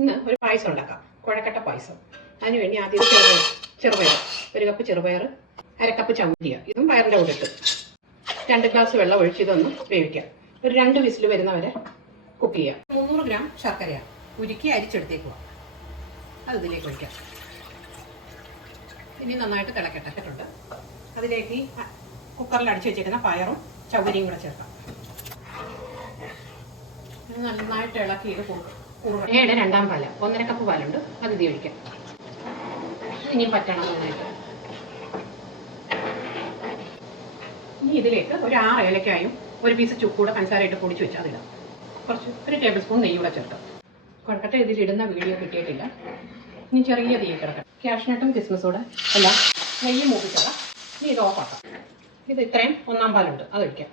ഇന്ന് ഒരു പായസം ഉണ്ടാക്കാം, കുഴക്കട്ട പായസം. അതിനുവേണ്ടി ആദ്യം ചെറുപയർ 1 കപ്പ് ചെറുപയർ, 1/2 കപ്പ് ചമ്മന്തിയ, ഇതും പയറിൻ്റെ കൂടെ ഇട്ട് 2 ഗ്ലാസ് വെള്ളം ഒഴിച്ച് ഇതൊന്ന് വേവിക്കാം. ഒരു 2 വിസിൽ വരുന്നവരെ കുക്ക് ചെയ്യാം. 300 ഗ്രാം ശർക്കരയാണ് ഉരുക്കി അരിച്ചെടുത്തേക്കുക, അത് ഇതിലേക്ക് ഒഴിക്കാം. ഇനി നന്നായിട്ട് തിളക്കട്ടെ. അതിലേക്ക് കുക്കറിൽ അടിച്ചു വെച്ചേക്കുന്ന പയറും ചവ്വരിയും കൂടെ ചേർക്കാം. നന്നായിട്ട് ഇളക്കി ഇത് കുറുവയുടെ 2ാം പാല് 1/2 കപ്പ് പാലുണ്ട്, അത് ഇത് ഒഴിക്കാം. ഇനിയും പറ്റണം നന്നായിട്ട്. ഇനി ഇതിലേക്ക് ഒരു 6 ഏലക്കായും 1 പീസ് ചുക്കൂടെ പഞ്ചസാരയിട്ട് പൊടിച്ച് വെച്ചാൽ അതിടാം. കുറച്ച് 1 ടേബിൾ സ്പൂൺ നെയ്യ് കൂടെ ചേർക്കാം. കുഴക്കട്ടെ ഇതിലിടുന്ന വീഡിയോ കിട്ടിയിട്ടില്ല, ഇനി ചെറിയ തീ കിടക്കാം. കാഷ്നട്ടും കിസ്മസൂടെ എല്ലാം നെയ്യ് മൂപ്പിച്ചതാ. ഇനി ഇത് ഓഫാക്കാം. ഇത് ഇത്രയും 1ാം പാലുണ്ട്, അത് ഒഴിക്കാം.